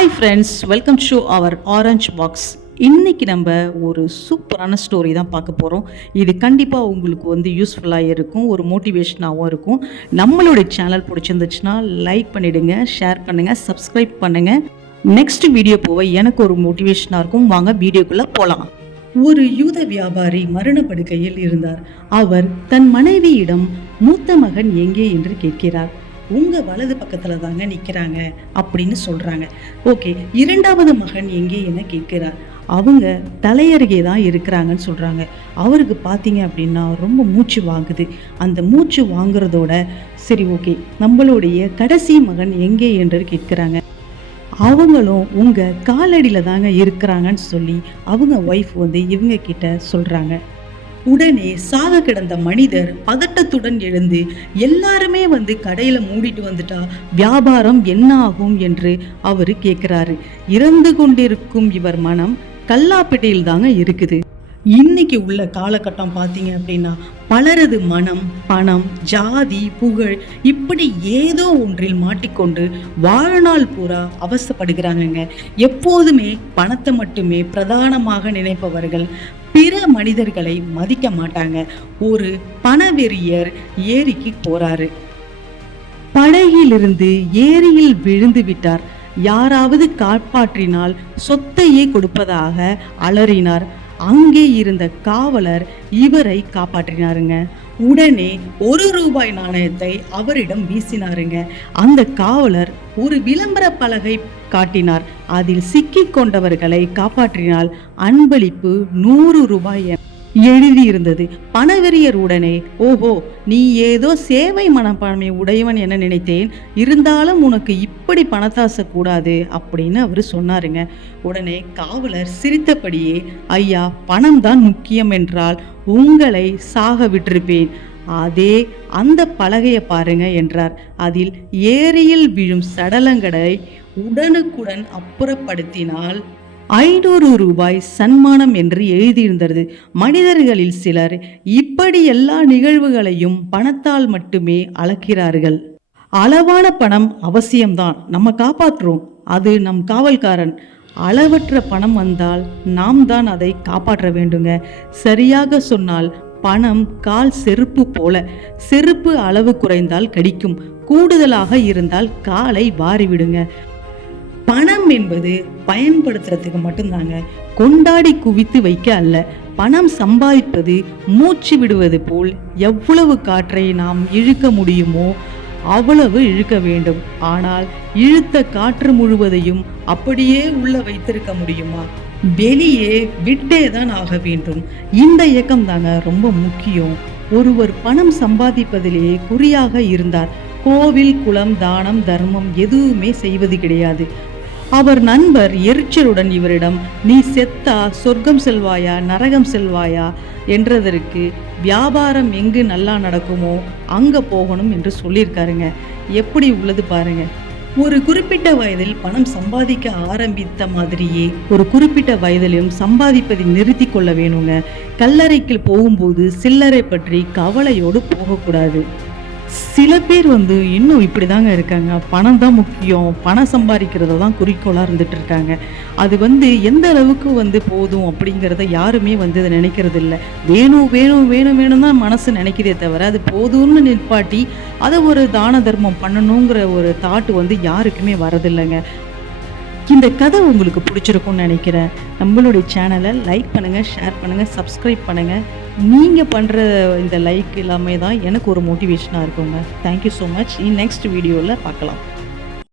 Hi friends, welcome to our Orange Box. இன்றைக்கி நம்ம ஒரு சூப்பரான ஸ்டோரி தான் பார்க்க போகிறோம். இது கண்டிப்பாக உங்களுக்கு யூஸ்ஃபுல்லாக இருக்கும், ஒரு மோட்டிவேஷனாகவும் இருக்கும். நம்மளுடைய சேனல் பிடிச்சிருந்துச்சுன்னா லைக் பண்ணிவிடுங்க, ஷேர் பண்ணுங்கள், சப்ஸ்கிரைப் பண்ணுங்கள். நெக்ஸ்ட் வீடியோ போக எனக்கு ஒரு மோட்டிவேஷனாக இருக்கும். வாங்க வீடியோக்குள்ளே போகலாம். ஒரு யூத வியாபாரி மரணப்படுக்கையில் இருந்தார். அவர் தன் மனைவியிடம் மூத்த மகன் எங்கே என்று கேட்கிறார். உங்கள் வலது பக்கத்தில் தாங்க நிற்கிறாங்க அப்படின்னு சொல்கிறாங்க. ஓகே, இரண்டாவது மகன் எங்கே என கேட்கிறார். அவங்க தலையருகே தான் இருக்கிறாங்கன்னு சொல்கிறாங்க. அவருக்கு பார்த்தீங்க அப்படின்னா ரொம்ப மூச்சு வாங்குது. அந்த மூச்சு வாங்குறதோட சரி ஓகே, நம்மளுடைய கடைசி மகன் எங்கே என்று கேட்குறாங்க. அவங்களும் உங்கள் காலடியில் தாங்க இருக்கிறாங்கன்னு சொல்லி அவங்க ஒய்ஃப் இவங்க கிட்ட சொல்கிறாங்க. உடனே சாக கிடந்த மனிதர் பதட்டத்துடன் எழுந்து எல்லாருமே கடையில மூடிட்டு வந்துட்டா வியாபாரம் என்ன ஆகும் என்று அவரு கேட்கிறாரு. இறந்து கொண்டிருக்கும் இவர் மனம் கல்லாப்பேட்டையில் தாங்க இருக்குது. இன்னைக்கு உள்ள காலகட்டம் பார்த்தீங்க அப்படின்னா பலரது மனம் பணம், ஜாதி, புகழ் இப்படி ஏதோ ஒன்றில் மாட்டிக்கொண்டு வாழ்நாள் பூரா அவசப்படுகிறாங்க. எப்போதுமே பணத்தை மட்டுமே பிரதானமாக நினைப்பவர்கள் பிற மனிதர்களை மதிக்க மாட்டாங்க. ஒரு பணவெறியர் ஏரிக்கு போறாரு. படகிலிருந்து ஏரியில் விழுந்து விட்டார். யாராவது காப்பாற்றினால் சொத்தையே கொடுப்பதாக அலறினார். அங்கே இருந்த காவலர் இவரை காப்பாற்றினாருங்க. உடனே 1 ரூபாய் நாணயத்தை அவரிடம் வீசினாருங்க. அந்த காவலர் ஒரு விளம்பர பலகை காட்டினார். அதில் சிக்கி கொண்டவர்களை காப்பாற்றினால் அன்பளிப்பு 100 ரூபாய் எழுதியிருந்தது. பணவெறியர் உடனே, ஓஹோ, நீ ஏதோ சேவை மனப்பான்மை உடையவன் என நினைத்தேன், இருந்தாலும் உனக்கு இப்படி பணத்தாசை கூடாது அப்படின்னு அவர் சொன்னாருங்க. உடனே காவலர் சிரித்தபடியே, ஐயா, பணம் தான் முக்கியம் என்றால் உங்களை சாக விட்டிருப்பேன். அதே அந்த பலகையை பாருங்க என்றார். அதில் ஏரியில் விழும் சடலங்களை உடனுக்குடன் அப்புறப்படுத்தினால் 500 ரூபாய் சன்மானம் என்று எழுதியிருந்தது. மனிதர்களில் சிலர் இப்படி எல்லா நிகழ்வுகளையும் பணத்தால் மட்டுமே அளக்கிறார்கள். அளவான பணம் அவசியம்தான், நம்ம காப்பாற்றுறோம், அது நம் காவல்காரன். அளவற்ற பணம் வந்தால் நாம் தான் அதை காப்பாற்ற வேண்டுங்க. சரியாக சொன்னால் பணம் கால் செருப்பு போல. செருப்பு அளவு குறைந்தால் கடிக்கும், கூடுதலாக இருந்தால் காலை வாரிவிடுங்க. பணம் என்பது பயன்படுத்துறதுக்கு மட்டும்தாங்க, கொண்டாடி குவித்து வைக்க அல்ல. பணம் சம்பாதிப்பது மூச்சு விடுவது போல். எவ்வளவு காற்றை நாம் இழுக்க முடியுமோ அவ்வளவு இழுக்க வேண்டும். ஆனால் இழுத்த காற்று முழுவதையும் அப்படியே உள்ள வைத்திருக்க முடியுமா? வெளியே விட்டே தான் ஆக வேண்டும். இந்த இயக்கம் தாங்க ரொம்ப முக்கியம். ஒருவர் பணம் சம்பாதிப்பதிலேயே குறியாக இருந்தார். கோவில், குளம், தானம், தர்மம் எதுவுமே செய்வது கிடையாது. அவர் நண்பர் எரிச்சலுடன் இவரிடம், நீ செத்தா சொர்க்கம் செல்வாயா நரகம் செல்வாயா என்றதற்கு, வியாபாரம் எங்கு நல்லா நடக்குமோ அங்க போகணும் என்று சொல்லியிருக்காருங்க. எப்படி உள்ளது பாருங்க. ஒரு குறிப்பிட்ட வயதில் பணம் சம்பாதிக்க ஆரம்பித்த மாதிரியே ஒரு குறிப்பிட்ட வயதிலும் சம்பாதிப்பதை நிறுத்தி கொள்ள வேணுங்க. கல்லறைக்கு போகும்போது சில்லறை பற்றி கவலையோடு போகக்கூடாது. சில பேர் இன்னும் இப்படி தாங்க இருக்காங்க. பணம் தான் முக்கியம், பணம் சம்பாதிக்கிறத தான் குறிக்கோளாக இருந்துட்டு இருக்காங்க. அது எந்த அளவுக்கு போதும் அப்படிங்கிறத யாருமே அதை நினைக்கிறது இல்லை. வேணும் வேணும் வேணும் வேணும் தான் மனசு நினைக்கிறதே தவிர அது போதும்னு நிற்பாட்டி அதை ஒரு தான தர்மம் பண்ணணுங்கிற ஒரு தாட்டு யாருக்குமே வரதில்லைங்க. இந்த கதை உங்களுக்கு பிடிச்சிருக்கும்னு நினைக்கிறேன். நம்மளுடைய சேனலை லைக் பண்ணுங்கள், ஷேர் பண்ணுங்கள், சப்ஸ்கிரைப் பண்ணுங்கள். நீங்கள் பண்ணுற இந்த லைக் எல்லாமே தான் எனக்கு ஒரு மோட்டிவேஷனாக இருக்குங்க. Thank you so much. நெக்ஸ்ட் வீடியோவில் பார்க்கலாம்.